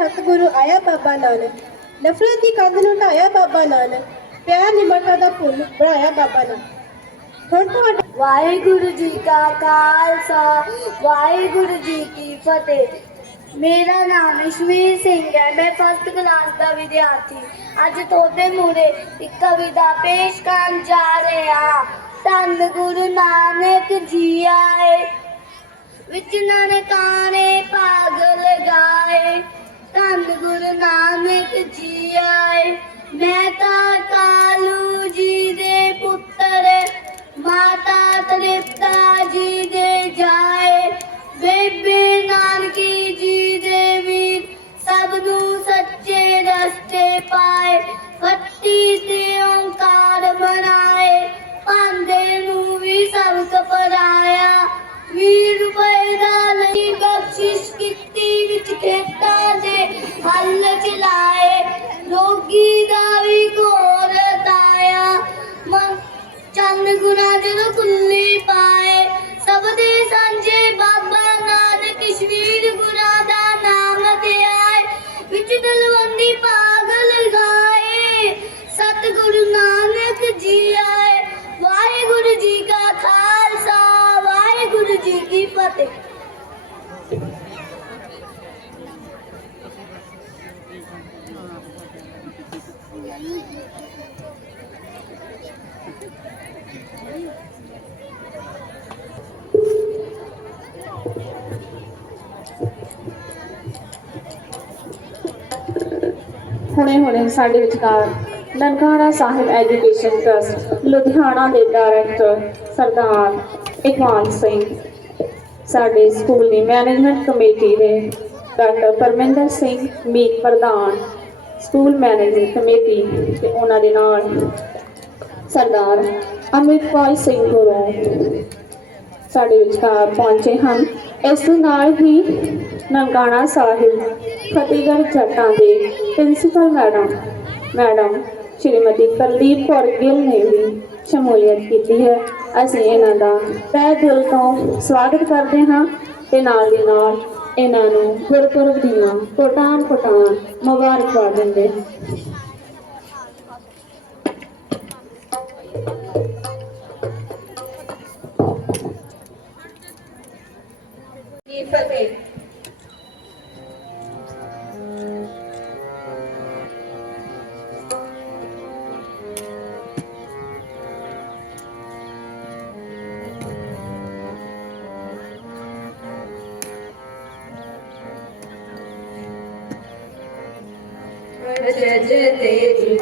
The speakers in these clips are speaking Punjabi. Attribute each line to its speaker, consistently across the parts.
Speaker 1: ਸਤਿਗੁਰੂ ਆਇਆ ਬਾਬਾ ਨਾਨਕ, ਨਫ਼ਰਤ ਦੀ ਕੰਧ ਨੂੰ ਢਾਇਆ ਬਾਬਾ ਨਾਨਕ, ਪਿਆਰ ਨਿਮਰਤਾ ਦਾ ਪੁੱਲ ਬਣਾਇਆ ਬਾਬਾ ਨਾਨਕ। ਹੁਣ ਤੁਹਾਡਾ
Speaker 2: ਵਾਹਿਗੁਰੂ ਜੀ ਕਾ ਖਾਲਸਾ, ਵਾਹਿਗੁਰੂ ਜੀ ਕੀ ਫਤਿਹ। ਮੇਰਾ ਨਾਮ ਇਸ਼ਮੀਰ ਸਿੰਘ ਹੈ, ਮੈਂ ਫਸਟ ਕਲਾਸ ਦਾ ਵਿਦਿਆਰਥੀ। ਅੱਜ ਤੁਹਾਡੇ ਮੂਹਰੇ ਇੱਕ ਕਵਿਤਾ ਪੇਸ਼ ਕਰਨ ਜਾ ਰਿਹਾ ਧੰਨ ਗੁਰੂ ਨਾਨਕ ਜੀ ਆਏ, ਵਿੱਚ ਨਾਨਕਾਂ ਨੇ ਪਾਗਲ ਧੰਨ ਗੁਰੂ ਨਾਨਕ ਜੀ ਆਏ। ਮੈਂ ਤਾਂ ਕਾਲੂ ਜੀ ਦੇ ਪੁੱਤਰ, ਮਾਤਾ ਤ੍ਰਿਪਤਾ ਜੀ ਦੇ ਜਾਏ। ਬੇਬੇ ਨਾਨਕੀ ਜੀ ਦੇ ਵੀਰ ਸਭ ਨੂੰ ਸੱਚੇ ਰਸਤੇ ਪਾਏ। ਫੱਟੀ ਤੇ ਓੰਕਾਰ ਬਣਾਏ ਪਾਂਦੇ ਨੂੰ ਵੀ ਸਬਕ ਪੜਾਇਆ ਹੱਲ ਚਲਾਏ, ਰੋਗੀ ਦਾ ਵੀ ਘੋਰ ਤਾਇਆ। ਮ- ਚੰਨ ਗੁਣਾ ਜਦੋਂ ਕੁੱਲੀ ਪਾਏ, ਸਭ ਦੇ ਸਾਂਝੇ ਬਾਬਾ ਨਾਨਕ ਕਸ਼ਮੀਰ ਗੁਣਾ ਦਾ ਨਾਮ ਧਿਆਏ। ਵਿੱਚ ਦਲਵੰਦੀ ਪਾਗਲ ਗਾਏ, ਸਤਿਗੁਰੂ ਨਾਨਕ ਜੀ ਆਏ। ਵਾਹਿਗੁਰੂ ਜੀ ਕਾ ਖਾਲਸਾ, ਵਾਹਿਗੁਰੂ ਜੀ ਕੀ ਫਤਿਹ।
Speaker 3: ਹੁਣੇ ਹੁਣੇ ਸਾਡੇ ਵਿਚਕਾਰ ਨਨਕਾਣਾ ਸਾਹਿਬ ਐਜੂਕੇਸ਼ਨ ਟਰਸਟ ਲੁਧਿਆਣਾ ਦੇ ਡਾਇਰੈਕਟਰ ਸਰਦਾਰ ਇਕਬਾਲ ਸਿੰਘ, ਸਾਡੇ ਸਕੂਲ ਦੀ ਮੈਨੇਜਮੈਂਟ ਕਮੇਟੀ ਦੇ ਡਾਕਟਰ ਪਰਮਿੰਦਰ ਸਿੰਘ ਮੀਤ ਪ੍ਰਧਾਨ ਸਕੂਲ ਮੈਨੇਜਮੈਂਟ ਕਮੇਟੀ ਤੇ ਉਹਨਾਂ ਦੇ ਨਾਲ ਸਰਦਾਰ ਅਮਿਤਪਾਲ ਸਿੰਘ ਗੁਰੂ ਸਾਡੇ ਵਿਚਕਾਰ ਪਹੁੰਚੇ ਹਨ। ਇਸ ਨਾਲ ਹੀ ਨਨਕਾਣਾ ਸਾਹਿਬ, ਫਤਿਹਗੜ੍ਹ ਜੱਟਾਂ ਦੇ principal madam madam Shrimati Pradeep Kaur Gill ਨੇ ਵੀ ਸ਼ਮੂਲੀਅਤ ਕੀਤੀ ਹੈ। ਅਸੀਂ ਇਹਨਾਂ ਦਾ ਤਹਿ ਦਿਲ ਤੋਂ ਸਵਾਗਤ ਕਰਦੇ ਹਾਂ ਤੇ ਨਾਲ ਦੀ ਨਾਲ ਇਹਨਾਂ ਨੂੰ ਗੁਰਪੁਰਬ ਦੀਆਂ ਕੋਟਾਨ ਕੋਟਾਨ ਮੁਬਾਰਕਬਾਦ ਦਿੰਦੇ ਹਾਂ।
Speaker 1: ਫਤਿਹ।
Speaker 4: ਜਜ ਤੇਰੀ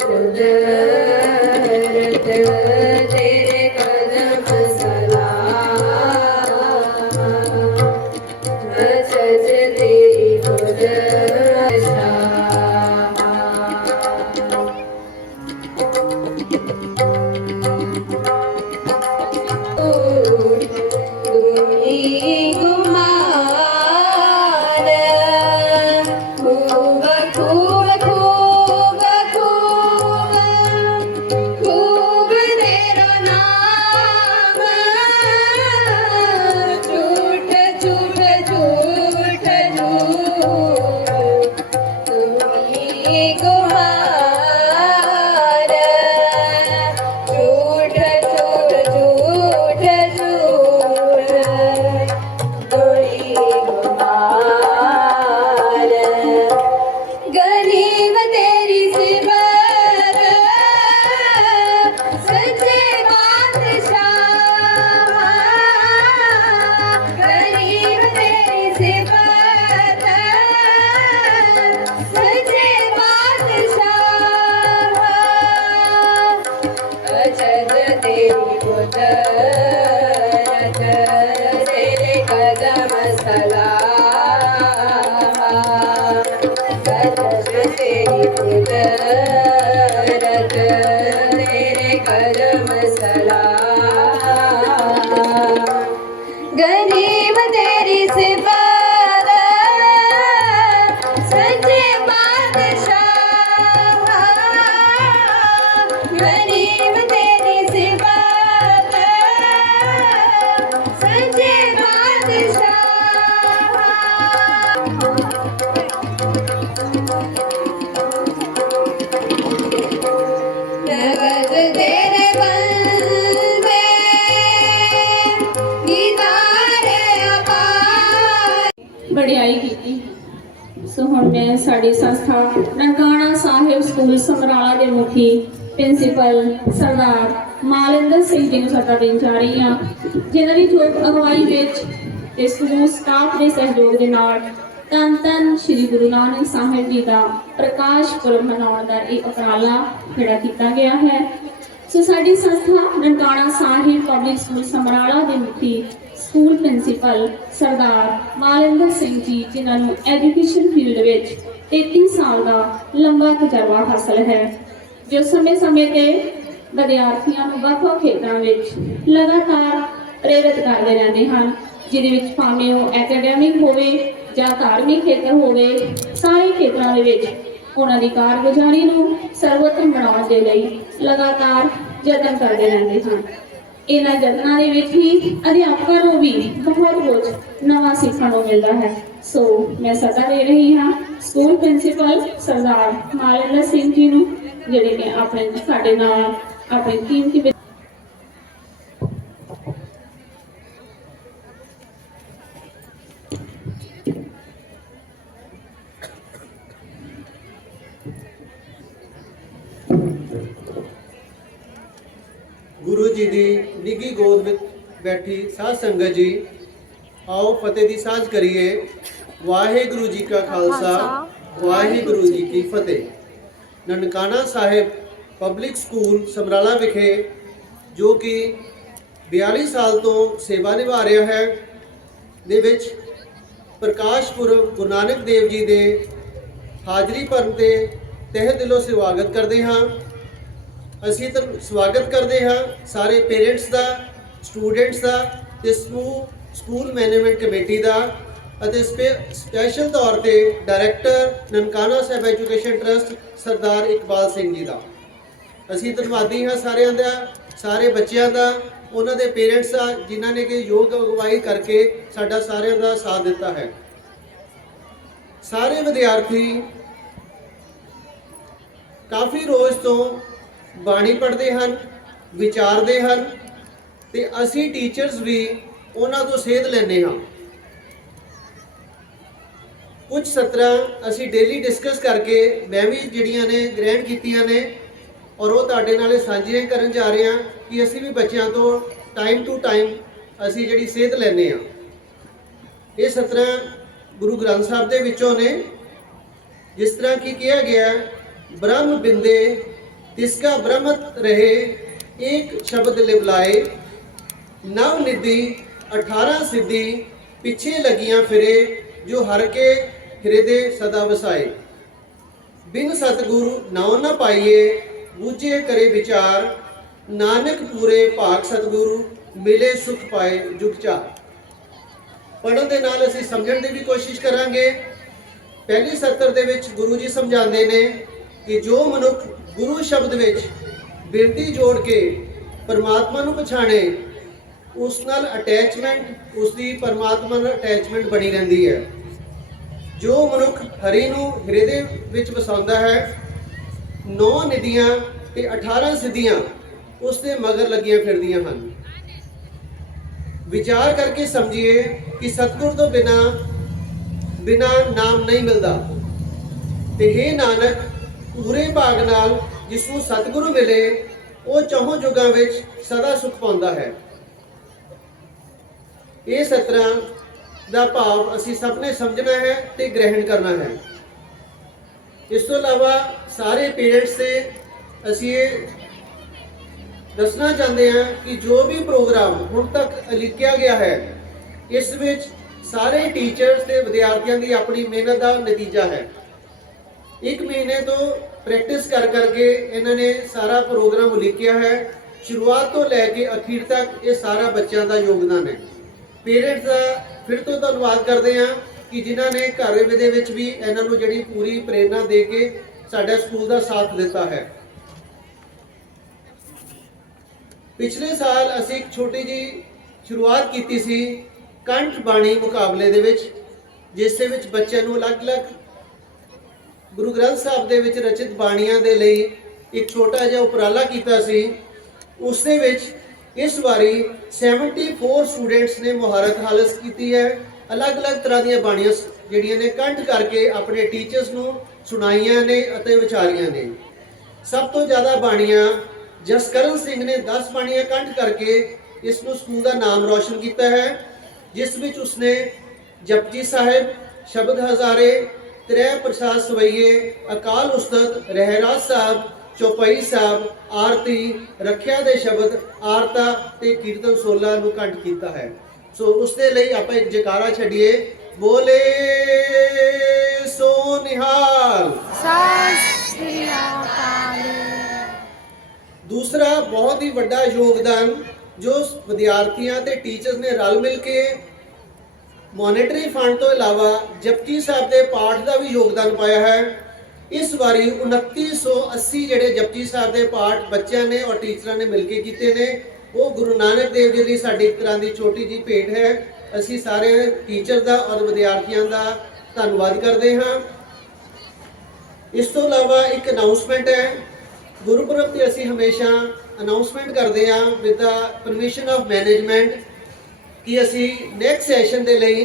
Speaker 4: ਤੇਰੇ
Speaker 3: ਸਾਡੀ ਸੰਸਥਾ ਨਨਕਾਣਾ ਸਾਹਿਬ ਸਕੂਲ ਸਮਰਾਲਾ ਦੇ ਮੁਖੀ ਪ੍ਰਿੰਸੀਪਲ ਸਰਦਾਰ ਮਾਲਿੰਦਰ ਸਿੰਘ ਜੀ ਨੂੰ ਸੱਦਾ ਦੇਣ ਜਾ ਰਹੀ ਹਾਂ, ਜਿਨ੍ਹਾਂ ਦੀ ਠੋਕ ਅਗਵਾਈ ਵਿੱਚ ਤੇ ਸਮੂਹ ਸਟਾਫ ਦੇ ਸਹਿਯੋਗ ਦੇ ਨਾਲ ਤਨ ਤਨ ਸ੍ਰੀ ਗੁਰੂ ਨਾਨਕ ਸਾਹਿਬ ਜੀ ਦਾ ਪ੍ਰਕਾਸ਼ ਪੁਰਬ ਮਨਾਉਣ ਦਾ ਇਹ ਉਪਰਾਲਾ ਜਿਹੜਾ ਕੀਤਾ ਗਿਆ ਹੈ। ਸੋ ਸਾਡੀ ਸੰਸਥਾ ਨਨਕਾਣਾ ਸਾਹਿਬ ਪਬਲਿਕ ਸਕੂਲ ਸਮਰਾਲਾ ਦੇ ਮੁਖੀ ਸਕੂਲ ਪ੍ਰਿੰਸੀਪਲ ਸਰਦਾਰ ਮਾਲਿੰਦਰ ਸਿੰਘ ਜੀ, ਜਿਨ੍ਹਾਂ ਨੂੰ ਐਜੂਕੇਸ਼ਨ ਫੀਲਡ ਵਿੱਚ 33 ਸਾਲ ਦਾ ਲੰਬਾ ਤਜਰਬਾ ਹਾਸਲ ਹੈ, ਜੋ ਸਮੇਂ-ਸਮੇਂ ਤੇ ਵਿਦਿਆਰਥੀਆਂ ਨੂੰ ਵੱਖ-ਵੱਖ ਖੇਤਰਾਂ ਵਿੱਚ ਲਗਾਤਾਰ ਪ੍ਰੇਰਿਤ ਕਰਦੇ ਰਹਿੰਦੇ ਹਨ, ਜਿਹਦੇ ਵਿੱਚ ਭਾਵੇਂ ਉਹ ਐਕੈਡੈਮਿਕ ਹੋਵੇ ਜਾਂ ਧਾਰਮਿਕ ਖੇਤਰ ਹੋਵੇ, ਸਾਰੇ ਖੇਤਰਾਂ ਦੇ ਵਿੱਚ ਉਹਨਾਂ ਦੀ ਕਾਰਗੁਜ਼ਾਰੀ ਨੂੰ ਸਰਵੋਤਮ ਬਣਾਉਣ ਦੇ ਲਈ ਲਗਾਤਾਰ ਯਤਨ ਕਰਦੇ ਰਹਿੰਦੇ ਹਨ। ਇਹਨਾਂ ਯਤਨਾਂ ਦੇ ਵਿੱਚ ਹੀ ਅਧਿਆਪਕਾਂ ਨੂੰ ਵੀ ਬਹੁਤ ਕੁਝ ਨਵਾਂ ਸਿੱਖਣ ਨੂੰ ਮਿਲਦਾ ਹੈ। ਸੋ ਮੈਂ ਸਦਾ ਦੇ ਰਹੀ ਹਾਂ ਸਕੂਲ ਪ੍ਰਿੰਸੀਪਲ ਸਰਦਾਰ ਮਾਲਿੰਦਰ ਸਿੰਘ ਜੀ ਨੂੰ, ਜਿਹੜੇ ਕਿ ਆਪਣੇ ਸਾਡੇ ਨਾਲ ਆਪਣੀ ਟੀਮ ਦੀ
Speaker 5: ਗੁਰੂ ਜੀ ਦੀ ਨਿੱਘੀ ਗੋਦ ਵਿੱਚ ਬੈਠੀ ਸਾਧ ਸੰਗਤ ਜੀ, ਆਓ ਫਤਿਹ ਦੀ ਸਾਂਝ ਕਰੀਏ। ਵਾਹਿਗੁਰੂ ਜੀ ਕਾ ਖਾਲਸਾ, ਵਾਹਿਗੁਰੂ ਜੀ ਕੀ ਫਤਿਹ। ਨਨਕਾਣਾ ਸਾਹਿਬ ਪਬਲਿਕ ਸਕੂਲ ਸਮਰਾਲਾ ਵਿਖੇ, ਜੋ ਕਿ 42 ਸਾਲ ਤੋਂ ਸੇਵਾ ਨਿਭਾ ਰਿਹਾ ਹੈ, ਦੇ ਵਿੱਚ ਪ੍ਰਕਾਸ਼ ਪੁਰਬ ਗੁਰੂ ਨਾਨਕ ਦੇਵ ਜੀ ਦੇ ਹਾਜ਼ਰੀ ਭਰਨ ਤੇ ਤਹਿ ਦਿਲੋਂ ਸਵਾਗਤ ਕਰਦੇ ਹਾਂ। ਅਸੀਂ ਤਾਂ ਸਵਾਗਤ ਕਰਦੇ ਹਾਂ ਸਾਰੇ ਪੇਰੈਂਟਸ ਦਾ ਸਟੂਡੈਂਟਸ ਦਾ ਤੇ ਸਮੂਹ ਸਕੂਲ ਮੈਨੇਜਮੈਂਟ ਕਮੇਟੀ ਦਾ ਅਤੇ ਸਪੈ- ਸਪੈਸ਼ਲ ਤੌਰ ਤੇ director Nankana Sahib education trust Sardar Iqbal Singh ji ਦਾ। ਅਸੀਂ ਧੰਨਵਾਦੀ ਹਾਂ ਸਾਰਿਆਂ ਦਾ, ਸਾਰੇ ਬੱਚਿਆਂ ਦਾ, ਉਹਨਾਂ ਦੇ ਪੇਰੈਂਟਸ ਦਾ ਜਿਨ੍ਹਾਂ ਨੇ ਕਿ ਯੋਗ ਅਗਵਾਈ ਕਰਕੇ ਸਾਡਾ ਸਾਰਿਆਂ ਦਾ ਸਾਥ ਦਿੱਤਾ ਹੈ। ਸਾਰੇ ਵਿਦਿਆਰਥੀ ਕਾਫੀ ਰੋਜ਼ ਤੋਂ ਬਾਣੀ ਪੜ੍ਹਦੇ ਹਨ, ਵਿਚਾਰਦੇ ਹਨ ਤੇ ਅਸੀਂ ਟੀਚਰਸ ਵੀ ਉਹਨਾਂ ਤੋਂ ਸੇਧ ਲੈਂਦੇ ਹਾਂ। ਕੁਝ ਸਤਰਾਂ ਅਸੀਂ ਡੇਲੀ ਡਿਸਕਸ ਕਰਕੇ ਮੈਂ ਵੀ ਜਿਹੜੀਆਂ ਨੇ ਗ੍ਰਹਿਣ ਕੀਤੀਆਂ ਨੇ ਔਰ ਉਹ ਤੁਹਾਡੇ ਨਾਲ ਸਾਂਝੀਆਂ ਕਰਨ ਜਾ ਰਹੇ ਹਾਂ ਕਿ ਅਸੀਂ ਵੀ ਬੱਚਿਆਂ ਤੋਂ ਟਾਈਮ ਟੂ ਟਾਈਮ ਅਸੀਂ ਜਿਹੜੀ ਸੇਧ ਲੈਂਦੇ ਹਾਂ। ਇਹ ਸਤਰਾਂ ਗੁਰੂ ਗ੍ਰੰਥ ਸਾਹਿਬ ਦੇ ਵਿੱਚੋਂ ਨੇ। ਜਿਸ ਤਰ੍ਹਾਂ ਕਿ ਕਿਹਾ ਗਿਆ, ਬ੍ਰਹਮ ਬਿੰਦੇ ਤਿਸਕਾ ਬ੍ਰਹਮਤ ਰਹੇ ਇੱਕ ਸ਼ਬਦ ਲਿਵਲਾਏ। ਨਵ ਨਿਧੀ 18 ਸਿੱਧੀ, ਪਿੱਛੇ ਲੱਗੀਆਂ ਫਿਰੇ, ਜੋ ਹਰ ਕੇ ਹਿਰਦੇ ਸਦਾ ਵਸਾਏ। ਬਿਨ ਸਤਿਗੁਰੂ ਨਾਉ ਨ ਪਾਈਏ, ਬੂਝੇ ਕਰੇ ਵਿਚਾਰ। ਨਾਨਕ ਪੂਰੇ ਭਾਗ ਸਤਿਗੁਰੂ, ਮਿਲੇ ਸੁਖ ਪਾਏ ਜੁਗ ਚਾਰ। ਪੜ੍ਹਨ ਦੇ ਨਾਲ ਅਸੀਂ ਸਮਝਣ ਦੀ ਵੀ ਕੋਸ਼ਿਸ਼ ਕਰਾਂਗੇ। ਪਹਿਲੀ ਸਤਰ ਦੇ ਵਿੱਚ ਗੁਰੂ ਜੀ ਸਮਝਾਉਂਦੇ ਨੇ ਕਿ ਜੋ ਮਨੁੱਖ ਗੁਰੂ ਸ਼ਬਦ ਵਿੱਚ ਬਿਰਤੀ ਜੋੜ ਕੇ ਪਰਮਾਤਮਾ ਨੂੰ ਪਛਾਣੇ, ਉਸ ਨਾਲ ਅਟੈਚਮੈਂਟ ਉਸ ਦੀ ਪਰਮਾਤਮਾ ਨਾਲ ਅਟੈਚਮੈਂਟ ਬਣੀ ਰਹਿੰਦੀ ਹੈ। ਜੋ ਮਨੁੱਖ ਹਰੀ ਨੂੰ ਹਿਰਦੇ ਵਿੱਚ ਵਸਾਉਂਦਾ ਹੈ, ਨੌ ਨਿਧੀਆਂ ਤੇ 18 ਸਿੱਧੀਆਂ ਉਸ ਦੇ ਮਗਰ ਲੱਗੀਆਂ ਫਿਰਦੀਆਂ ਹਨ। ਵਿਚਾਰ ਕਰਕੇ ਸਮਝੀਏ ਕਿ ਸਤਿਗੁਰ ਤੋਂ ਬਿਨਾ ਬਿਨਾ ਨਾਮ ਨਹੀਂ ਮਿਲਦਾ। ਤੇ ਇਹ ਨਾਨਕ ਪੂਰੇ ਭਾਗ ਨਾਲ ਜਿਸ ਨੂੰ ਸਤਿਗੁਰੂ ਮਿਲੇ, ਉਹ ਚੌਹਾਂ ਜੁਗਾਂ ਵਿੱਚ ਸਦਾ ਸੁਖ ਪਾਉਂਦਾ ਹੈ। ਇਹ ਸਤਰਾਂ ਦਾ ਭਾਵ ਅਸੀਂ ਸਭ ਨੇ ਸਮਝਣਾ ਹੈ ਤੇ ਗ੍ਰਹਿਣ ਕਰਨਾ ਹੈ। ਇਸ ਤੋਂ ਇਲਾਵਾ ਸਾਰੇ ਪੇਰੈਂਟਸ ਤੇ ਅਸੀਂ ਇਹ ਦੱਸਣਾ ਚਾਹੁੰਦੇ ਹਾਂ ਕਿ ਜੋ ਵੀ ਪ੍ਰੋਗਰਾਮ ਹੁਣ ਤੱਕ ਲਿਖਿਆ ਗਿਆ ਹੈ, ਇਸ ਵਿੱਚ ਸਾਰੇ ਟੀਚਰਸ ਤੇ ਵਿਦਿਆਰਥੀਆਂ ਦੀ ਆਪਣੀ ਮਿਹਨਤ ਦਾ ਨਤੀਜਾ ਹੈ। ਇੱਕ ਮਹੀਨੇ ਤੋਂ ਪ੍ਰੈਕਟਿਸ ਕਰ ਕਰਕੇ ਇਹਨਾਂ ਨੇ ਸਾਰਾ ਪ੍ਰੋਗਰਾਮ ਲਿਖਿਆ ਹੈ। ਸ਼ੁਰੂਆਤ ਤੋਂ ਲੈ ਕੇ ਅਖੀਰ ਤੱਕ ਇਹ ਸਾਰਾ ਬੱਚਿਆਂ ਦਾ ਯੋਗਦਾਨ ਹੈ। ਪੇਰੈਂਟਸ ਦਾ ਫਿਰ ਤੋਂ ਧੰਨਵਾਦ ਕਰਦੇ ਹਾਂ ਕਿ ਜਿਨ੍ਹਾਂ ਨੇ ਘਰ ਦੇ ਵਿੱਚ ਵੀ ਇਹਨਾਂ ਨੂੰ ਜਿਹੜੀ ਪੂਰੀ ਪ੍ਰੇਰਣਾ ਦੇ ਕੇ ਸਾਡੇ ਸਕੂਲ ਦਾ ਸਾਥ ਦਿੱਤਾ ਹੈ। ਪਿਛਲੇ ਸਾਲ ਅਸੀਂ ਇੱਕ ਛੋਟੀ ਜੀ ਸ਼ੁਰੂਆਤ ਕੀਤੀ ਸੀ ਕੰਠ ਬਾਣੀ ਮੁਕਾਬਲੇ ਦੇ ਵਿੱਚ, ਜਿਸ ਦੇ ਵਿੱਚ ਬੱਚਿਆਂ ਨੂੰ ਅਲੱਗ-ਅਲੱਗ ਗੁਰੂ ਗ੍ਰੰਥ ਸਾਹਿਬ ਦੇ ਵਿੱਚ ਰਚਿਤ ਬਾਣੀਆਂ ਦੇ ਲਈ ਇੱਕ ਛੋਟਾ ਜਿਹਾ ਉਪਰਾਲਾ ਕੀਤਾ ਸੀ। ਉਸ ਦੇ ਵਿੱਚ ਇਸ ਵਾਰੀ 74 ਸਟੂਡੈਂਟਸ ਨੇ ਮੁਹਾਰਤ ਹਾਸਲ ਕੀਤੀ ਹੈ। ਅਲੱਗ-ਅਲੱਗ ਤਰ੍ਹਾਂ ਦੀਆਂ ਬਾਣੀਆਂ ਜਿਹੜੀਆਂ ਨੇ ਕੰਠ ਕਰਕੇ ਆਪਣੇ ਟੀਚਰਸ ਨੂੰ ਸੁਣਾਈਆਂ ਨੇ ਅਤੇ ਵਿਚਾਰੀਆਂ ਨੇ। ਸਭ ਤੋਂ ਜ਼ਿਆਦਾ ਬਾਣੀਆਂ ਜਸਕਰਨ ਸਿੰਘ ਨੇ 10 ਬਾਣੀਆਂ ਕੰਠ ਕਰਕੇ ਇਸ ਨੂੰ ਸਕੂਲ ਦਾ ਨਾਮ ਰੌਸ਼ਨ ਕੀਤਾ ਹੈ, ਜਿਸ ਵਿੱਚ ਉਸਨੇ ਜਪਜੀ ਸਾਹਿਬ, ਸ਼ਬਦ ਹਜ਼ਾਰੇ ਤ੍ਰੈ ਪ੍ਰਸਾਦ ਸਵਈਏ, ਅਕਾਲ ਉਸਤਤ, ਰਹਿਰਾਜ ਸਾਹਿਬ, ਚੌਪਈ ਸਾਹਿਬ, ਆਰਤੀ, ਰੱਖਿਆ ਦੇ ਸ਼ਬਦ, ਆਰਤਾ ਤੇ ਕੀਰਤਨ ਸੋਲਾ ਨੂੰ ਕੰਠ ਕੀਤਾ ਹੈ। ਸੋ ਉਸ ਦੇ ਲਈ ਆਪਾਂ ਇੱਕ ਜਕਾਰਾ ਛੱਡੀਏ। ਬੋਲੇ ਸੋ ਨਿਹਾਲ। ਦੂਸਰਾ ਬਹੁਤ ਹੀ ਵੱਡਾ ਯੋਗਦਾਨ ਜੋ ਵਿਦਿਆਰਥੀਆਂ ਤੇ ਟੀਚਰਸ ਨੇ ਰਲ ਮਿਲ ਕੇ ਮੋਨਿਟਰੀ ਫੰਡ ਤੋਂ ਇਲਾਵਾ ਜਪਜੀ ਸਾਹਿਬ ਦੇ ਪਾਠ ਦਾ ਵੀ ਯੋਗਦਾਨ ਪਾਇਆ ਹੈ। ਇਸ ਵਾਰੀ 2980 ਜਿਹੜੇ ਜਪਜੀ ਸਾਹਿਬ ਦੇ ਪਾਠ ਬੱਚਿਆਂ ਨੇ ਔਰ ਟੀਚਰਾਂ ਨੇ ਮਿਲ ਕੇ ਕੀਤੇ ਨੇ, ਉਹ ਗੁਰੂ ਨਾਨਕ ਦੇਵ ਜੀ ਦੀ ਸਾਡੀ ਇੱਕ ਤਰ੍ਹਾਂ ਦੀ ਛੋਟੀ ਜੀ ਭੇਟ ਹੈ। ਅਸੀਂ ਸਾਰੇ ਟੀਚਰ ਦਾ ਔਰ ਵਿਦਿਆਰਥੀਆਂ ਦਾ ਧੰਨਵਾਦ ਕਰਦੇ ਹਾਂ। ਇਸ ਤੋਂ ਇਲਾਵਾ ਇੱਕ ਅਨਾਉਂਸਮੈਂਟ ਹੈ। ਗੁਰਪੁਰਬ ਤੇ ਅਸੀਂ ਹਮੇਸ਼ਾ ਅਨਾਉਂਸਮੈਂਟ ਕਰਦੇ ਹਾਂ with the permission of management ਕਿ ਅਸੀਂ ਨੈਕਸਟ ਸੈਸ਼ਨ ਦੇ ਲਈ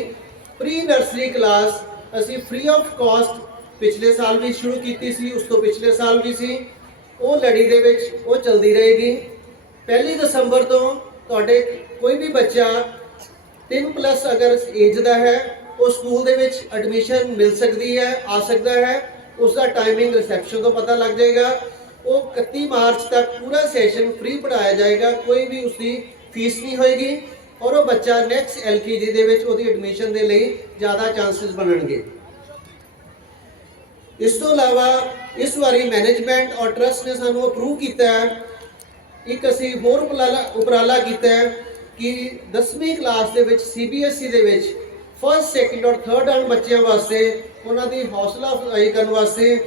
Speaker 5: ਪ੍ਰੀ ਨਰਸਰੀ ਕਲਾਸ ਅਸੀਂ ਫ੍ਰੀ ਆਫ ਕਾਸਟ ਪਿਛਲੇ ਸਾਲ ਵੀ ਸ਼ੁਰੂ ਕੀਤੀ ਸੀ, ਉਸ ਤੋਂ ਪਿਛਲੇ ਸਾਲ ਵੀ ਸੀ। ਉਹ ਲੜੀ ਦੇ ਵਿੱਚ ਉਹ ਚੱਲਦੀ ਰਹੇਗੀ। ਪਹਿਲੀ ਦਸੰਬਰ ਤੋਂ ਤੁਹਾਡੇ ਕੋਈ ਵੀ ਬੱਚਾ 3 ਪਲੱਸ ਅਗਰ ਏਜ ਦਾ ਹੈ, ਉਹ ਸਕੂਲ ਦੇ ਵਿੱਚ ਐਡਮਿਸ਼ਨ ਮਿਲ ਸਕਦੀ ਹੈ, ਆ ਸਕਦਾ ਹੈ। ਉਸ ਦਾ ਟਾਈਮਿੰਗ ਰਿਸੈਪਸ਼ਨ ਤੋਂ ਪਤਾ ਲੱਗ ਜਾਏਗਾ। ਉਹ 31 ਮਾਰਚ ਤੱਕ ਪੂਰਾ ਸੈਸ਼ਨ ਫ੍ਰੀ ਪੜਾਇਆ ਜਾਏਗਾ। ਕੋਈ ਵੀ ਉਸਦੀ ਫੀਸ ਨਹੀਂ ਹੋਏਗੀ। ਔਰ ਉਹ ਬੱਚਾ ਨੈਕਸਟ ਐਲਕੇਜੀ ਦੇ ਵਿੱਚ ਉਹਦੀ ਐਡਮਿਸ਼ਨ ਦੇ ਲਈ ਜ਼ਿਆਦਾ ਚਾਂਸਸ ਬਣਨਗੇ। ਇਸ ਤੋਂ ਇਲਾਵਾ ਇਸ ਵਾਰੀ ਮੈਨੇਜਮੈਂਟ ਔਰ ਟਰਸਟ ਨੇ ਸਾਨੂੰ ਅਪਰੂਵ ਕੀਤਾ ਹੈ। ਇੱਕ ਅਸੀਂ ਹੋਰ ਉਪਰਾਲਾ ਉਪਰਾਲਾ ਕੀਤਾ ਹੈ ਕਿ 10ਵੀਂ ਕਲਾਸ ਦੇ ਵਿੱਚ ਸੀਬੀਐਸਈ ਦੇ ਵਿੱਚ ਫਸਟ ਸੈਕਿੰਡ ਔਰ ਥਰਡ ਆਨ ਬੱਚਿਆਂ ਵਾਸਤੇ ਉਹਨਾਂ ਦੀ ਹੌਸਲਾ ਅਫਜ਼ਾਈ ਕਰਨ ਵਾਸਤੇ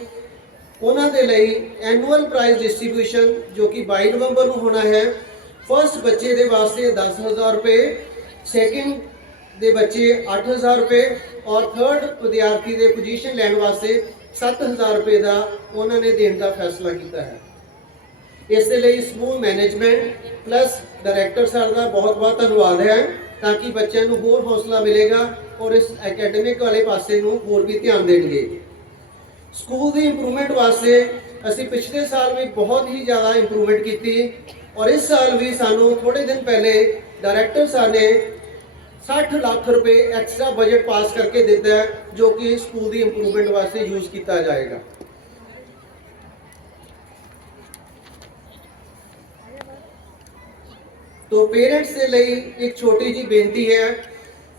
Speaker 5: ਉਹਨਾਂ ਦੇ ਲਈ ਐਨੂਅਲ ਪ੍ਰਾਈਜ਼ ਡਿਸਟ੍ਰੀਬਿਊਸ਼ਨ ਜੋ ਕਿ 22 ਨਵੰਬਰ ਨੂੰ ਹੋਣਾ ਹੈ। ਫਸਟ ਬੱਚੇ ਦੇ ਵਾਸਤੇ 10000 ਰੁਪਏ ਸੈਕਿੰਡ ਦੇ ਬੱਚੇ 8000 ਰੁਪਏ ਔਰ ਥਰਡ ਵਿਦਿਆਰਥੀ ਦੇ ਪੋਜੀਸ਼ਨ ਲੈਣ ਵਾਸਤੇ 7000 ਰੁਪਏ ਦਾ ਉਹਨਾਂ ਨੇ ਦੇਣ ਦਾ ਫੈਸਲਾ ਕੀਤਾ ਹੈ। ਇਸ ਦੇ ਲਈ ਸਮੂਹ ਮੈਨੇਜਮੈਂਟ ਪਲੱਸ ਡਾਇਰੈਕਟਰ ਸਰ ਦਾ ਬਹੁਤ ਬਹੁਤ ਧੰਨਵਾਦ ਹੈ ਤਾਂ ਕਿ ਬੱਚਿਆਂ ਨੂੰ ਹੋਰ ਹੌਸਲਾ ਮਿਲੇਗਾ ਔਰ ਇਸ ਅਕੈਡਮਿਕ ਵਾਲੇ ਪਾਸੇ ਨੂੰ ਹੋਰ ਵੀ ਧਿਆਨ ਦੇਣਗੇ। ਸਕੂਲ ਦੀ ਇੰਪਰੂਵਮੈਂਟ ਵਾਸਤੇ ਅਸੀਂ ਪਿਛਲੇ ਸਾਲ ਵੀ ਬਹੁਤ ਹੀ ਜ਼ਿਆਦਾ ਇੰਪਰੂਵਮੈਂਟ ਕੀਤੀ। ਔਰ ਇਸ ਸਾਲ ਵੀ ਸਾਨੂੰ ਥੋੜੇ ਦਿਨ ਪਹਿਲੇ ਡਾਇਰੈਕਟਰ ਸਾਹਿਬ ਨੇ 60 ਲੱਖ ਰੁਪਏ ਐਕਸਟਰਾ ਬਜਟ ਪਾਸ ਕਰਕੇ ਦਿੱਤਾ ਹੈ, ਜੋ ਕਿ ਸਕੂਲ ਦੀ ਇੰਪਰੂਵਮੈਂਟ ਵਾਸਤੇ ਯੂਜ਼ ਕੀਤਾ ਜਾਏਗਾ। ਤੋ ਪੇਰੈਂਟਸ ਦੇ ਲਈ ਇੱਕ ਛੋਟੀ ਜੀ ਬੇਨਤੀ ਹੈ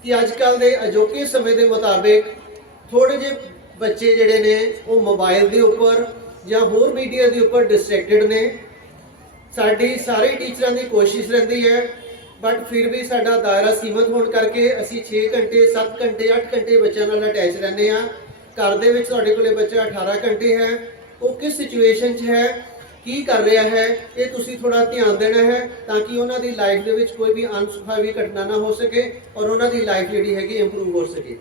Speaker 5: ਕਿ ਅੱਜ ਕੱਲ ਦੇ ਅਜੋਕੇ ਸਮੇਂ ਦੇ ਮੁਤਾਬਿਕ ਥੋੜੇ ਜਿਹੇ ਬੱਚੇ ਜਿਹੜੇ ਨੇ, ਉਹ ਮੋਬਾਈਲ ਦੇ ਉੱਪਰ ਜਾਂ ਹੋਰ ਮੀਡੀਆ ਦੇ ਉੱਪਰ ਡਿਸਟਰੈਕਟਡ ਨੇ। ਸਾਡੀ ਸਾਰੇ ਟੀਚਰਾਂ ਦੀ ਕੋਸ਼ਿਸ਼ ਰਹਿੰਦੀ ਹੈ ਬਟ ਫਿਰ ਵੀ ਸਾਡਾ ਦਾਇਰਾ ਸੀਮਤ ਹੋਣ ਕਰਕੇ ਅਸੀਂ 6 ਘੰਟੇ 7 ਘੰਟੇ 8 ਘੰਟੇ ਬੱਚਿਆਂ ਨਾਲ ਅਟੈਚ ਰਹਿੰਦੇ ਆ ਘਰ ਦੇ ਵਿੱਚ ਤੁਹਾਡੇ ਕੋਲੇ ਬੱਚਾ 18 ਘੰਟੇ ਹੈ। ਉਹ ਕਿਸ ਸਿਚੁਏਸ਼ਨ 'ਚ ਹੈ? ਕੀ ਕਰ ਰਿਹਾ ਹੈ? ਇਹ ਤੁਸੀਂ ਥੋੜਾ ਧਿਆਨ ਦੇਣਾ ਹੈ ਤਾਂ ਕਿ ਉਹਨਾਂ ਦੀ ਲਾਈਫ ਦੇ ਵਿੱਚ ਕੋਈ ਵੀ ਅਨਸੁਖਾਵੀ ਘਟਨਾ ਨਾ ਹੋ ਸਕੇ ਔਰ ਉਹਨਾਂ ਦੀ ਲਾਈਫ ਜਿਹੜੀ ਹੈਗੀ ਇੰਪਰੂਵ ਹੋ ਸਕੇ।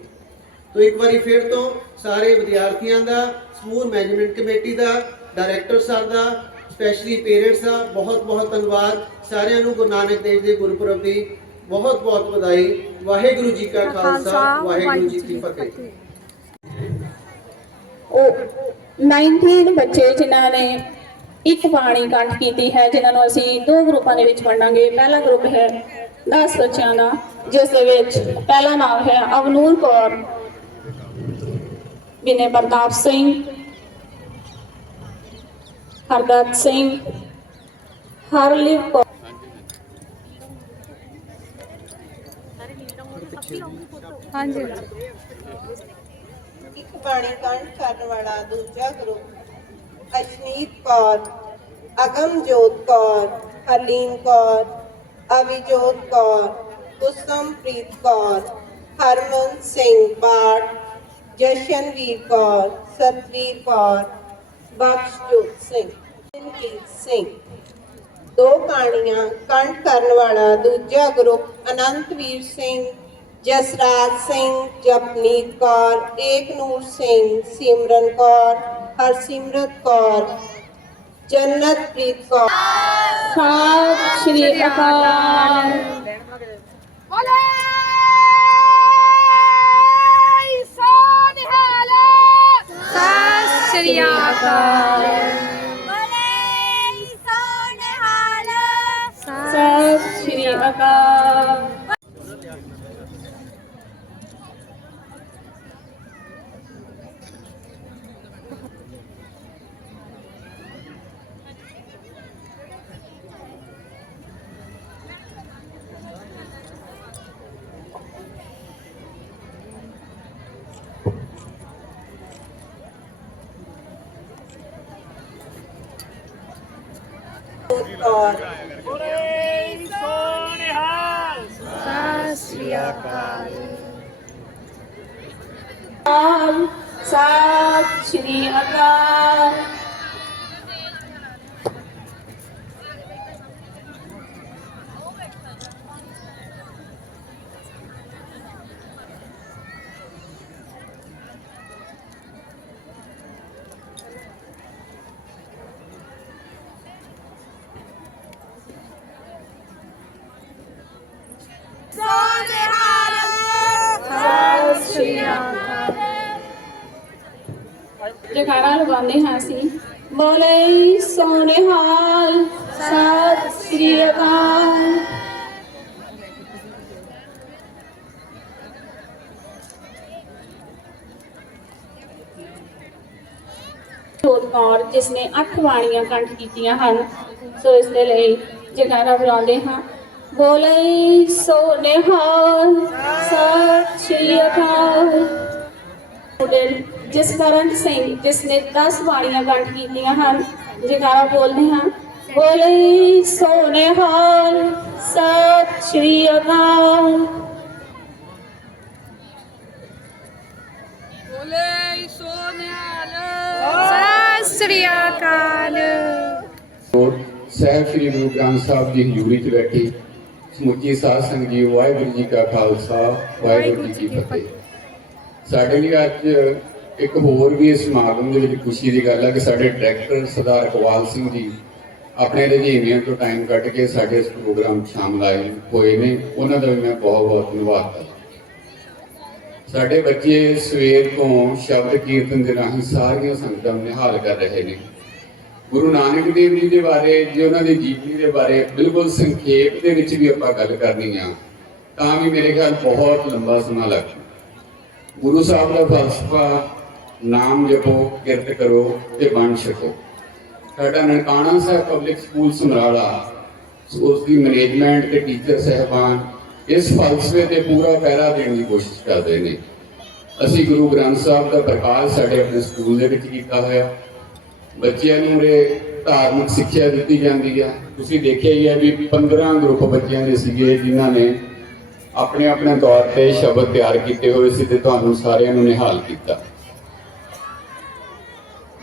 Speaker 5: ਤੋ ਇੱਕ ਵਾਰੀ ਫਿਰ ਤੋਂ ਸਾਰੇ ਵਿਦਿਆਰਥੀਆਂ ਦਾ ਸਮੂਹ ਮੈਨੇਜਮੈਂਟ ਕਮੇਟੀ ਦਾ ਡਾਇਰੈਕਟਰ ਸਰ ਦਾ ਸਪੈਸ਼ਲੀ ਪੇਰੈਂਟਸ ਦਾ ਬਹੁਤ ਬਹੁਤ ਧੰਨਵਾਦ। ਸਾਰਿਆਂ ਨੂੰ ਗੁਰੂ ਨਾਨਕ ਦੇਵ ਦੇ ਗੁਰਪੁਰਬ ਦੀ ਬਹੁਤ ਬਹੁਤ ਵਧਾਈ। ਵਾਹਿਗੁਰੂ ਜੀ ਕਾ ਖਾਲਸਾ ਵਾਹਿਗੁਰੂ ਜੀ ਕੀ ਫਤਿਹ।
Speaker 3: ਉਹ 19 ਬੱਚੇ ਜਿਨ੍ਹਾਂ ਨੇ ਇੱਕ ਬਾਣੀ ਕੰਠ ਕੀਤੀ ਹੈ ਜਿਨ੍ਹਾਂ ਨੂੰ ਅਸੀਂ ਦੋ ਗਰੁੱਪਾਂ ਦੇ ਵਿੱਚ ਵੰਡਾਂਗੇ। ਪਹਿਲਾ ਗਰੁੱਪ ਹੈ 10 ਬੱਚਿਆਂ ਦਾ ਜਿਸ ਦੇ ਵਿੱਚ ਪਹਿਲਾ ਨਾਮ ਹੈ ਅਵਨੂਰ ਕੌਰ ਵਿਨੇ ਪ੍ਰਤਾਪ ਸਿੰਘ ਹਰਦਤ ਸਿੰਘ ਹਰਲਿਵ ਕੌਰ
Speaker 6: ਇੱਕ ਬਾਣੀ ਕੰਠ ਕਰਨ ਵਾਲਾ ਦੂਜਾ ਗਰੁੱਪ ਅਸ਼ਨੀਤ ਕੌਰ ਅਗਮਜੋਤ ਕੌਰ ਹਰਲੀਨ ਕੌਰ ਅਵਿਜੋਤ ਕੌਰ ਕੁਸਮਪ੍ਰੀਤ ਕੌਰ ਹਰਮਨ ਸਿੰਘ ਬਾੜ ਜਸ਼ਨਵੀਰ ਕੌਰ ਸਤਵੀਰ ਕੌਰ ਬਖਸ਼ਜੋਤ ਸਿੰਘ ਜਨਕੀਤ ਸਿੰਘ ਦੋ ਕਹਾਣੀਆਂ ਕੰਠ ਕਰਨ ਵਾਲਾ ਦੂਜਾ ਗਰੁੱਪ ਅਨੰਤਵੀਰ ਸਿੰਘ ਜਸਰਾਜ ਸਿੰਘ ਜਪਨੀਤ ਕੌਰ ਏਕਨੂਰ ਸਿੰਘ ਸਿਮਰਨ ਕੌਰ ਹਰਸਿਮਰਤ ਕੌਰ ਜੰਨਤਪ੍ਰੀਤ ਕੌਰ
Speaker 3: ਸਤਿ ਸ਼੍ਰੀ ਅਕਾਲ
Speaker 7: ਸ੍ਰੀ ਅਕਾਲ।
Speaker 3: ਸਤਿ ਸ਼੍ਰੀ ਅਕਾਲ
Speaker 6: ਕੌਰ
Speaker 3: ਸਤਿ ਸ਼੍ਰੀ ਅਕਾਲ ਸਤਿ ਸ਼੍ਰੀ ਅਕਾਲ ਜੈਕਾਰਾ ਲਗਾਉਂਦੇ ਹਾਂ ਅਸੀਂ ਬੋਲੇ ਸੋਨੇਹਾਲ ਸਤਿ ਸ਼੍ਰੀ ਅਕਾਲ। ਕੌਰ, ਜਿਸ ਨੇ ਅੱਠ ਬਾਣੀਆਂ ਕੰਠ ਕੀਤੀਆਂ ਹਨ, ਸੋ ਇਸ ਦੇ ਲਈ ਜੈਕਾਰਾ ਬੁਲਾਉਂਦੇ ਹਾਂ। ਬੋਲੇ ਸੋਨੇਹਾਲ ਸਤਿ ਸ਼੍ਰੀ ਅਕਾਲ। ਜਸਕਰਨ ਸਿੰਘ ਜਿਸ ਨੇ 10 ਬਾਣੀਆਂ ਕੰਠ ਕੀਤੀਆਂ ਹਨ ਜੈਕਾਰਾ ਬੋਲਦੇ ਹਾਂ ਬੋਲੇ ਸੋਨੇਹਾਲ ਸਤਿ ਸ਼੍ਰੀ ਅਕਾਲ।
Speaker 7: ਸਤਿ ਸ੍ਰੀ ਅਕਾਲ।
Speaker 8: ਔਰ ਸਹਿਬ ਸ੍ਰੀ ਗੁਰੂ ਗ੍ਰੰਥ ਸਾਹਿਬ ਜੀ ਦੀ ਹਜ਼ੂਰੀ 'ਚ ਬੈਠੀ ਸਮੁੱਚੀ ਸਾਧ ਸੰਗਤ ਜੀ ਵਾਹਿਗੁਰੂ ਜੀ ਕਾ ਖਾਲਸਾ ਵਾਹਿਗੁਰੂ ਜੀ ਕੀ ਫਤਿਹ। ਸਾਡੇ ਲਈ ਅੱਜ ਇੱਕ ਹੋਰ ਵੀ ਇਸ ਸਮਾਗਮ ਦੇ ਵਿੱਚ ਖੁਸ਼ੀ ਦੀ ਗੱਲ ਹੈ ਕਿ ਸਾਡੇ ਡਾਇਰੈਕਟਰ ਸਰਦਾਰ ਇਕਬਾਲ ਸਿੰਘ ਜੀ ਆਪਣੇ ਰੁਝੇਵਿਆਂ ਤੋਂ ਟਾਈਮ ਕੱਢ ਕੇ ਸਾਡੇ ਇਸ ਪ੍ਰੋਗਰਾਮ 'ਚ ਸ਼ਾਮਲ ਆਏ ਹੋਏ ਨੇ। ਉਹਨਾਂ ਦਾ ਵੀ ਮੈਂ ਬਹੁਤ ਬਹੁਤ ਧੰਨਵਾਦ ਕਰਦਾ ਸਾਡੇ ਬੱਚੇ ਸਵੇਰ ਤੋਂ ਸ਼ਬਦ ਕੀਰਤਨ ਦੇ ਰਾਹੀਂ ਸਾਰੀਆਂ ਸੰਗਤਾਂ ਨੂੰ ਨਿਹਾਲ ਕਰ ਰਹੇ ਨੇ। ਗੁਰੂ ਨਾਨਕ ਦੇਵ ਜੀ ਦੇ ਬਾਰੇ, ਜੇ ਉਹਨਾਂ ਦੀ ਜੀਵਨੀ ਦੇ ਬਾਰੇ ਬਿਲਕੁਲ ਸੰਖੇਪ ਦੇ ਵਿੱਚ ਵੀ ਆਪਾਂ ਗੱਲ ਕਰਨੀ ਆ, ਤਾਂ ਵੀ ਮੇਰੇ ਖਿਆਲ ਬਹੁਤ ਲੰਬਾ ਸਮਾਂ ਲੱਗਦਾ ਗੁਰੂ ਸਾਹਿਬ ਦਾ ਫਲਸਫਾ ਨਾਮ ਜਪੋ ਕਿਰਤ ਕਰੋ ਤੇ ਬਣ ਛਕੋ। ਸਾਡਾ ਨਨਕਾਣਾ ਸਾਹਿਬ ਪਬਲਿਕ ਸਕੂਲ ਸਮਰਾਲਾ, ਉਸ ਦੀ ਮੈਨੇਜਮੈਂਟ ਤੇ ਟੀਚਰ ਸਹਿਬਾਨ, ਇਸ ਫਲਸਫੇ ਤੇ ਪੂਰਾ ਪਹਿਰਾ ਦੇਣ ਦੀ ਕੋਸ਼ਿਸ਼ ਕਰਦੇ ਨੇ। ਅਸੀਂ ਗੁਰੂ ਗ੍ਰੰਥ ਸਾਹਿਬ ਦਾ ਪ੍ਰਕਾਸ਼ ਸਾਡੇ ਆਪਣੇ ਸਕੂਲ ਦੇ ਵਿੱਚ ਕੀਤਾ ਹੋਇਆ। ਬੱਚਿਆਂ ਨੂੰ ਇਹ ਧਾਰਮਿਕ ਸਿੱਖਿਆ ਦਿੱਤੀ ਜਾਂਦੀ ਹੈ ਤੁਸੀਂ ਦੇਖਿਆ ਹੀ ਹੈ ਵੀ 15 ਗਰੁੱਪ ਬੱਚਿਆਂ ਦੇ ਸੀਗੇ ਜਿਨ੍ਹਾਂ ਨੇ ਆਪਣੇ ਆਪਣੇ ਤੌਰ ਤੇ ਸ਼ਬਦ ਤਿਆਰ ਕੀਤੇ ਹੋਏ ਸੀ ਤੇ ਤੁਹਾਨੂੰ ਸਾਰਿਆਂ ਨੂੰ ਨਿਹਾਲ ਕੀਤਾ।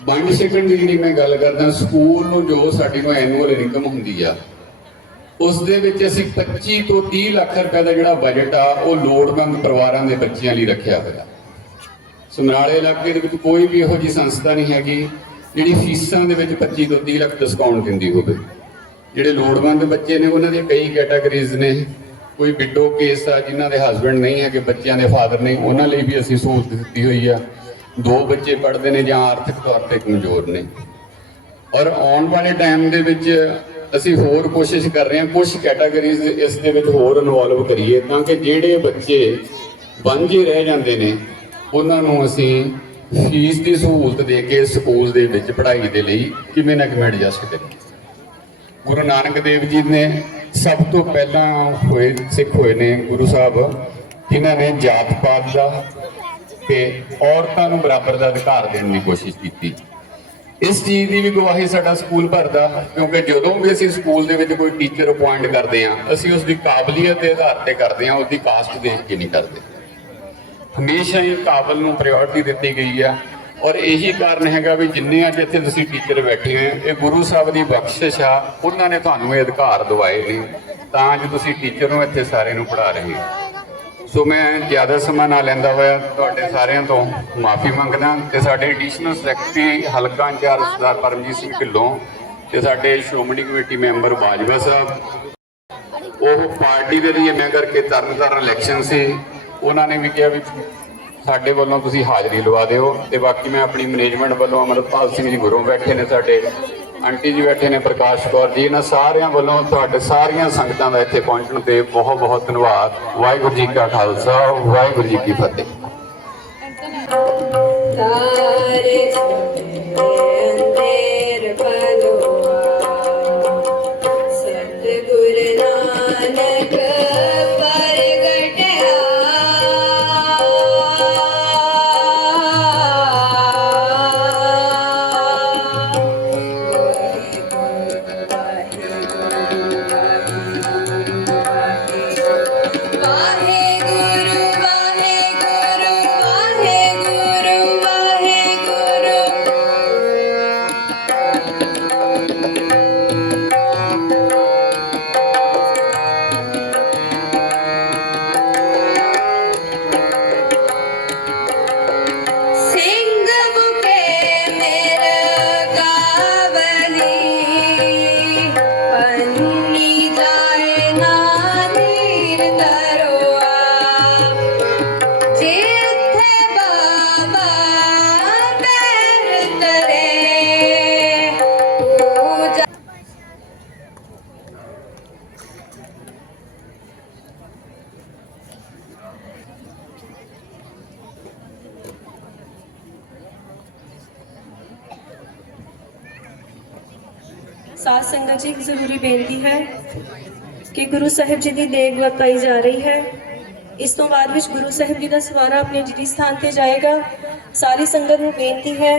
Speaker 8: ਵੰਡ ਛਕਣ ਦੀ ਜਿਹੜੀ ਮੈਂ ਗੱਲ ਕਰਦਾ, ਸਕੂਲ ਨੂੰ ਜੋ ਸਾਡੀ ਕੋ ਐਨੂਅਲ ਇਨਕਮ ਹੁੰਦੀ ਆ, ਉਸ ਦੇ ਵਿੱਚ ਅਸੀਂ 25 ਤੋਂ 30 ਲੱਖ ਰੁਪਏ ਦਾ ਜਿਹੜਾ ਬਜਟ ਆ, ਉਹ ਲੋੜਵੰਦ ਪਰਿਵਾਰਾਂ ਦੇ ਬੱਚਿਆਂ ਲਈ ਰੱਖਿਆ ਹੋਇਆ। ਸਮਰਾਲੇ ਇਲਾਕੇ ਦੇ ਵਿੱਚ ਕੋਈ ਵੀ ਇਹੋ ਜਿਹੀ ਸੰਸਥਾ ਨਹੀਂ ਹੈਗੀ, ਜਿਹੜੀ ਫੀਸਾਂ ਦੇ ਵਿੱਚ 25 ਤੋਂ 30 ਲੱਖ ਡਿਸਕਾਊਂਟ ਦਿੰਦੀ ਹੋਵੇ। ਜਿਹੜੇ ਲੋੜਵੰਦ ਬੱਚੇ ਨੇ, ਉਹਨਾਂ ਦੀਆਂ ਕਈ ਕੈਟਾਗਰੀਜ਼ ਨੇ। ਕੋਈ ਵਿਡੋ ਕੇਸ ਆ, ਜਿਨ੍ਹਾਂ ਦੇ ਹਸਬੰਡ ਨਹੀਂ ਹੈਗੇ, ਬੱਚਿਆਂ ਦੇ ਫਾਦਰ ਨਹੀਂ ਉਹਨਾਂ ਲਈ ਵੀ ਅਸੀਂ ਸਹੂਲਤ ਦਿੱਤੀ ਹੋਈ ਆ। ਦੋ ਬੱਚੇ ਪੜ੍ਹਦੇ ਨੇ ਜਾਂ ਆਰਥਿਕ ਤੌਰ ਤੇ ਕਮਜ਼ੋਰ ਨੇ। ਔਰ ਆਉਣ ਵਾਲੇ ਟਾਈਮ ਦੇ ਵਿੱਚ ਅਸੀਂ ਹੋਰ ਕੋਸ਼ਿਸ਼ ਕਰ ਰਹੇ ਹਾਂ ਕੁਝ ਕੈਟਾਗਰੀਜ਼ ਇਸ ਦੇ ਵਿੱਚ ਹੋਰ ਇਨਵੋਲਵ ਕਰੀਏ ਤਾਂ ਕਿ ਜਿਹੜੇ ਬੱਚੇ ਵਾਂਝੇ ਰਹਿ ਜਾਂਦੇ ਨੇ, ਉਹਨਾਂ ਨੂੰ ਅਸੀਂ ਫੀਸ ਦੀ ਸਹੂਲਤ ਦੇ ਕੇ ਸਕੂਲ ਦੇ ਵਿੱਚ ਪੜ੍ਹਾਈ ਦੇ ਲਈ ਕਿਵੇਂ ਨਾ ਕਿਵੇਂ ਐਡਜਸਟ ਕਰੀਏ। ਗੁਰੂ ਨਾਨਕ ਦੇਵ ਜੀ ਨੇ ਸਭ ਤੋਂ ਪਹਿਲਾਂ ਹੋਏ, ਸਿੱਖ ਹੋਏ ਨੇ ਗੁਰੂ ਸਾਹਿਬ, ਜਿਨ੍ਹਾਂ ਨੇ ਜਾਤ ਪਾਤ ਦਾ ਤੇ ਔਰਤਾਂ ਨੂੰ ਬਰਾਬਰ ਦਾ ਅਧਿਕਾਰ ਦੇਣ ਦੀ ਕੋਸ਼ਿਸ਼ ਕੀਤੀ। ਇਸ ਚੀਜ਼ ਦੀ ਵੀ ਗਵਾਹੀ ਸਾਡਾ ਸਕੂਲ ਭਰਦਾ, ਕਿਉਂਕਿ ਜਦੋਂ ਵੀ ਅਸੀਂ ਸਕੂਲ ਦੇ ਵਿੱਚ ਕੋਈ ਟੀਚਰ ਅਪਾਇੰਟ ਕਰਦੇ ਹਾਂ, ਅਸੀਂ ਉਸ ਦੀ ਕਾਬਲੀਅਤ ਦੇ ਆਧਾਰ ਤੇ ਕਰਦੇ ਹਾਂ ਉਸ ਦੀ ਕਾਸਟ ਦੇਖ ਕੇ ਨਹੀਂ ਕਰਦੇ। ਹਮੇਸ਼ਾ ਹੀ ਕਾਬਲ ਨੂੰ ਪ੍ਰਾਇੋਰਟੀ ਦਿੱਤੀ ਗਈ ਆ, ਔਰ ਇਹੀ ਕਾਰਨ ਹੈਗਾ ਵੀ ਜਿੰਨੇ ਅੱਜ ਇੱਥੇ ਤੁਸੀਂ ਟੀਚਰ ਬੈਠੇ ਹੋ ਇਹ ਗੁਰੂ ਸਾਹਿਬ ਦੀ ਬਖਸ਼ਿਸ਼ ਆ, ਉਹਨਾਂ ਨੇ ਤੁਹਾਨੂੰ ਇਹ ਅਧਿਕਾਰ ਦਵਾਏ ਨੇ, ਤਾਂ ਅੱਜ ਤੁਸੀਂ ਟੀਚਰ ਨੂੰ ਇੱਥੇ ਸਾਰੇ ਨੂੰ ਪੜ੍ਹਾ ਰਹੇ ਹੋ। ਸੋ ਮੈਂ ਜ਼ਿਆਦਾ ਸਮਾਂ ਨਾ ਲੈਂਦਾ ਹੋਇਆ ਤੁਹਾਡੇ ਸਾਰਿਆਂ ਤੋਂ ਮਾਫੀ ਮੰਗਦਾ ਤੇ ਸਾਡੇ ਐਡੀਸ਼ਨਲ ਸੈਕਟਰੀ ਹਲਕਾ ਇੰਚਾਰਜ ਸਰਦਾਰ ਪਰਮਜੀਤ ਸਿੰਘ ਢਿੱਲੋਂ ਤੇ ਸਾਡੇ ਸ਼੍ਰੋਮਣੀ ਕਮੇਟੀ ਮੈਂਬਰ ਬਾਜਵਾ ਸਾਹਿਬ। ਉਹ ਪਾਰਟੀ ਦੇ ਲਈ ਮੈਂ ਕਰਕੇ ਤਰਨਤਾਰਨ ਇਲੈਕਸ਼ਨ ਸੀ। ਉਹਨਾਂ ਨੇ ਵੀ ਕਿਹਾ ਵੀ ਸਾਡੇ ਵੱਲੋਂ ਤੁਸੀਂ ਹਾਜ਼ਰੀ ਲਵਾ ਦਿਓ ਤੇ ਬਾਕੀ ਮੈਂ ਆਪਣੀ ਮੈਨੇਜਮੈਂਟ ਵੱਲੋਂ ਅਮਰਪਾਲ ਸਿੰਘ ਜੀ ਗੁਰੂ ਬੈਠੇ ਨੇ ਸਾਡੇ ਆਂਟੀ ਜੀ ਬੈਠੇ ਨੇ ਪ੍ਰਕਾਸ਼ ਕੌਰ ਜੀ, ਇਹਨਾਂ ਸਾਰਿਆਂ ਵੱਲੋਂ ਤੁਹਾਡੇ ਸਾਰੀਆਂ ਸੰਗਤਾਂ ਦਾ ਇੱਥੇ ਪਹੁੰਚਣ ਤੇ ਬਹੁਤ ਬਹੁਤ ਧੰਨਵਾਦ। ਵਾਹਿਗੁਰੂ ਜੀ ਕਾ ਖਾਲਸਾ, ਵਾਹਿਗੁਰੂ ਜੀ ਕੀ ਫਤਿਹ।
Speaker 4: ਤਾਰੇ
Speaker 9: ਗੁਰੂ ਸਾਹਿਬ ਜੀ ਦੀ ਦੇਗ ਵਰਤਾਈ ਜਾ ਰਹੀ ਹੈ। ਇਸ ਤੋਂ ਬਾਅਦ ਵਿੱਚ ਗੁਰੂ ਸਾਹਿਬ ਜੀ ਦਾ ਸਵਾਰਾ ਆਪਣੇ ਜਿਹੜੀ ਸਥਾਨ ਤੇ ਜਾਏਗਾ। ਸਾਰੀ ਸੰਗਤ ਨੂੰ ਬੇਨਤੀ ਹੈ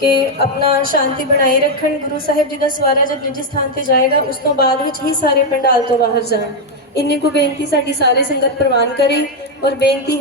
Speaker 9: ਕਿ ਆਪਣਾ ਸ਼ਾਂਤੀ ਬਣਾਈ ਰੱਖਣ। ਗੁਰੂ ਸਾਹਿਬ ਜੀ ਦਾ ਸਵਾਰਾ ਜਦ ਨਿੱਜੀ ਸਥਾਨ ਤੇ ਜਾਏਗਾ, ਉਸ ਤੋਂ ਬਾਅਦ ਵਿੱਚ ਹੀ ਸਾਰੇ ਪੰਡਾਲ ਤੋਂ ਬਾਹਰ ਜਾਣ। ਇੰਨੀ ਕੁ ਬੇਨਤੀ ਸਾਡੀ ਸਾਰੇ ਸੰਗਤ ਪ੍ਰਵਾਨ ਕਰੇ ਔਰ ਬੇਨਤੀ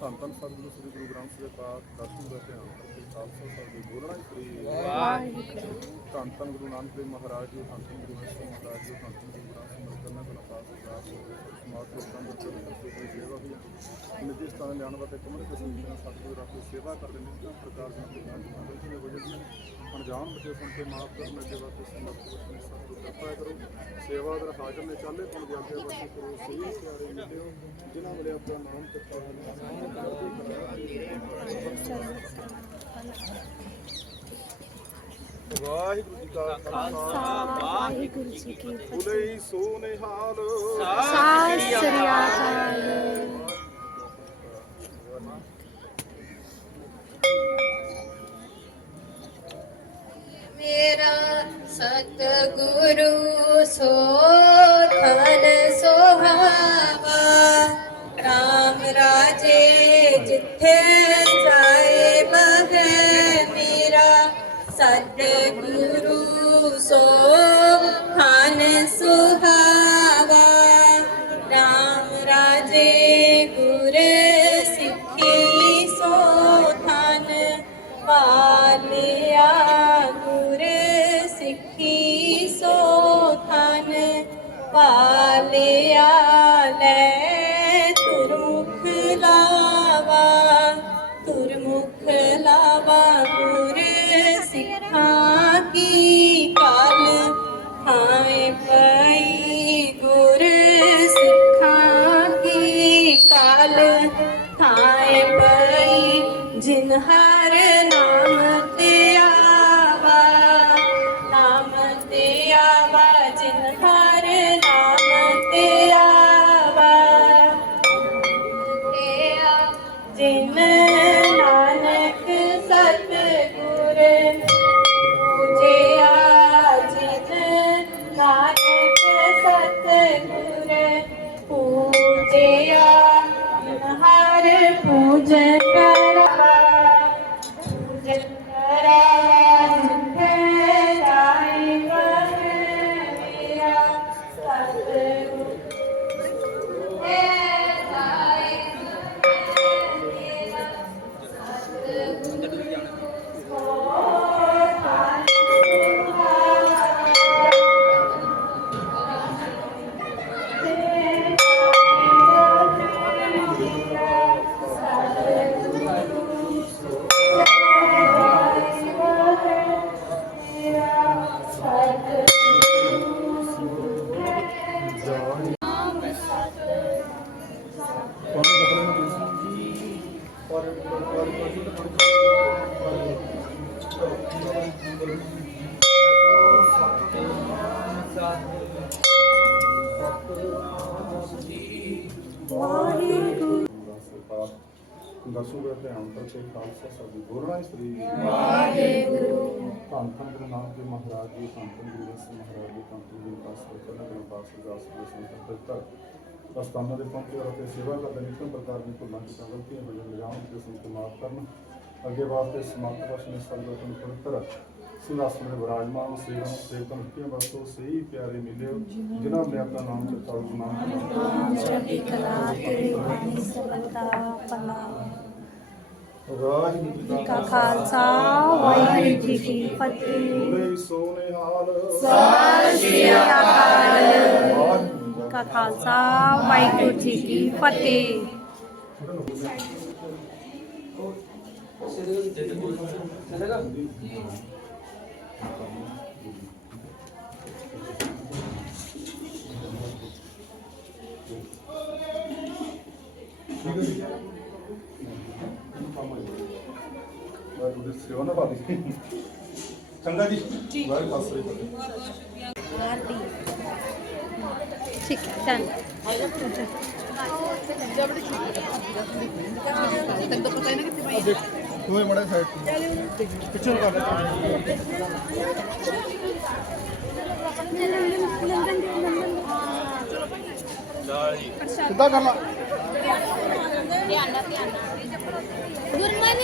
Speaker 10: ਧੰਨ ਧੰਨ ਸਤਿਗੁਰੂ ਸ੍ਰੀ ਗੁਰੂ ਗ੍ਰੰਥ ਸਾਹਿਬ ਪਾਕ ਦਸਵੇਂ ਦਾ ਧਿਆਨ ਕਰਕੇ ਖਾਲਸਾ ਸਾਹਿਬ ਦੀ ਬੋਲਣਾ ਹੀ ਵਾਹਿਗੁਰੂ ਧੰਨ ਧੰਨ ਗੁਰੂ ਨਾਨਕ ਦੇਵ ਮਹਾਰਾਜ ਜੀ ਧੰਨ ਧੰਨ ਗੁਰੂ ਹਰਿ ਮਹਾਰਾਜ ਜੀ ਧੰਨ ਧੰਨ ਗੁਰੂ ਗ੍ਰੰਥ ਸਾਹਿਬ ਕਰਨਾ ਬਣਾ ਪਾਸ ਵਿਚਾਰ ਸਮਾਜ ਲੋਕਾਂ ਦੇ ਚਰਨ ਸੇਵਾ ਵੀ ਨਿੱਜੀ ਸਥਾਨ ਲਿਆਉਣ ਵਾਸਤੇ ਕਮਰੇ ਦੇ ਸੰਗਤਾਂ ਸਤਿਗੁਰੂ ਰੱਖ ਸੇਵਾ ਕਰਦੇ ਨੇ। ਇਸ ਪ੍ਰਕਾਰ ਦੀਆਂ ਗੱਲਾਂ ਗਲਤੀ ਹੋ ਜਾਂਦੀਆਂ ਅਣਜਾਣ ਬੱਚੇ ਸੁਣ ਕੇ ਮਾਫ ਕਰਨ ਅੱਗੇ ਵਾਸਤੇ ਸੰਗਤ ਨੂੰ ਸਤਿਗੁਰੂ ਕਿਰਪਾ ਕਰੋ। ਸੇਵਾ ਦਰ ਹਾਜ਼ਰ ਨੇ ਚਾਲੇ ਪੁਣ ਦੇ ਅੱਗੇ ਵਾਸਤੇ ਕਰੋ। ਸਹੀ ਪਿਆਰੇ ਮਿਲਿਓ ਜਿਨ੍ਹਾਂ ਵੇਲੇ ਆਪਣਾ ਨਾਮ ਕਿਰਪਾ ਵਾਹਿਗੁਰੂ ਜੀ ਕਾ ਖਾਲਸਾ। ਵਾਹਿਗੁਰੂ ਜੀ ਕੀ ਫਤਿਹ। ਬੁਲੇ ਸੋ ਨਿਹਾਲ
Speaker 7: ਸਤਿ ਸ੍ਰੀ ਅਕਾਲ।
Speaker 4: ਮੇਰਾ ਸਤਿਗੁਰੂ ਸੋ ਧਨ ਸੁਹਾਵਾ ਰਾਮ ਰਾਜੇ ਜਿੱਥੇ ਸੋ ਖਾਨ ਸੁਹਾਵਾ RAM ਰਾਜੇ ਗੁਰ ਸਿੱਖੀ ਸੋ ਥਨ ਪਾਲਿਆ ਗੁਰ ਸਿੱਖੀ ਸੋ ਥਨ ਪਾਲਿਆ ਲੈ ਤੁਰਮੁਖ ਲਾਵਾ ਤੁਰਮੁਖ ਲਾ ਪਈ ਜਿਨ ਹਰ ਨਾਮ
Speaker 10: ਜੀ ਧੰਨ ਧੰਨ ਗੁਰੂ ਗ੍ਰੰਥ ਸਾਹਿਬ ਮਹਾਰਾਜ ਜੀ ਦਾਸ ਜੀ ਸੰਤ ਅਸਥਾਨਾਂ ਦੇ ਪਹੁੰਚੇ ਔਰ ਤੇ ਸੇਵਾ ਕਰਦੇ ਨਿਕਮ ਪ੍ਰਕਾਰ ਦੀ ਭੁੱਲਾਂ ਦੀ ਗਲਤੀਆਂ ਬਜਨ ਲਗਾਉਣ ਤੇ ਸੰਤ ਕਰਨ ਅੱਗੇ ਵਾਸਤੇ ਸਮਾਪਤ ਵਸਨੇ ਸਰਬਤ ਨੂੰ ਪਵਿੱਤਰ ਸਿੰਘਾਸਨ ਦੇ ਵਿਰਾਜਮਾਨ ਸੇਵਾ ਸੇਵਕਾਂ ਨੂੰ ਵਸੋ ਸਹੀ ਪਿਆਰੇ ਮਿਲਿਓ ਜਿਨ੍ਹਾਂ ਨੇ ਆਪਣਾ ਨਾਮ ਤੇ ਨਾਮ
Speaker 7: ਚੜ੍ਹਦੀ ਕਲਾ ਤੇਰੇ ਬਾਣੀ ਸਬਦਾ ਪਲਾ
Speaker 10: ਵਾਹਿਗੁਰੂ ਜੀ
Speaker 7: ਕਾ ਖਾਲਸਾ ਵਾਹਿਗੁਰੂ ਜੀ ਕੀ ਫਤਿਹ
Speaker 10: ਬੋਲੇ ਸੋਨੇ ਹਾਲ
Speaker 7: ਸਤਿ ਸ਼੍ਰੀ ਅਕਾਲ
Speaker 10: ਵਾਹਿਗੁਰੂ ਜੀ
Speaker 7: ਕਾ ਖਾਲਸਾ ਵਾਹਿਗੁਰੂ ਜੀ ਕੀ ਫਤਿਹ
Speaker 10: ਵਾਹਿਗੁਰੂ ਦੀ ਸੇਵਾ ਨਿਭਾਦੀ ਚੰਗਾ ਜੀ। ਵਾਹਿਗੁਰੂ ਪਾਸੇ
Speaker 7: ਠੀਕ ਹੈ ਡਨ
Speaker 10: ਦੋਵੇਂ ਮੜੇ ਸਾਈਡ ਪਿੱਛੇ ਕਰ। ਸਿੱਧਾ ਕਰ ਲਾ
Speaker 2: ਗੁਰਮਨ।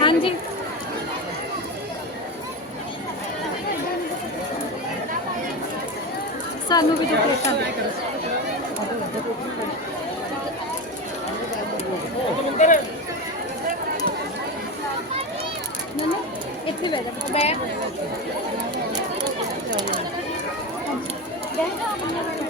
Speaker 7: ਹਾਂਜੀ। ਸਾਨੂੰ ਵੀ ਜੋ ਪੇਸ਼ਾ ਨੰਨੇ ਇੱਥੇ ਬੈਠ ਜਾ। ਬੈਠ
Speaker 2: ਨਹੀਂ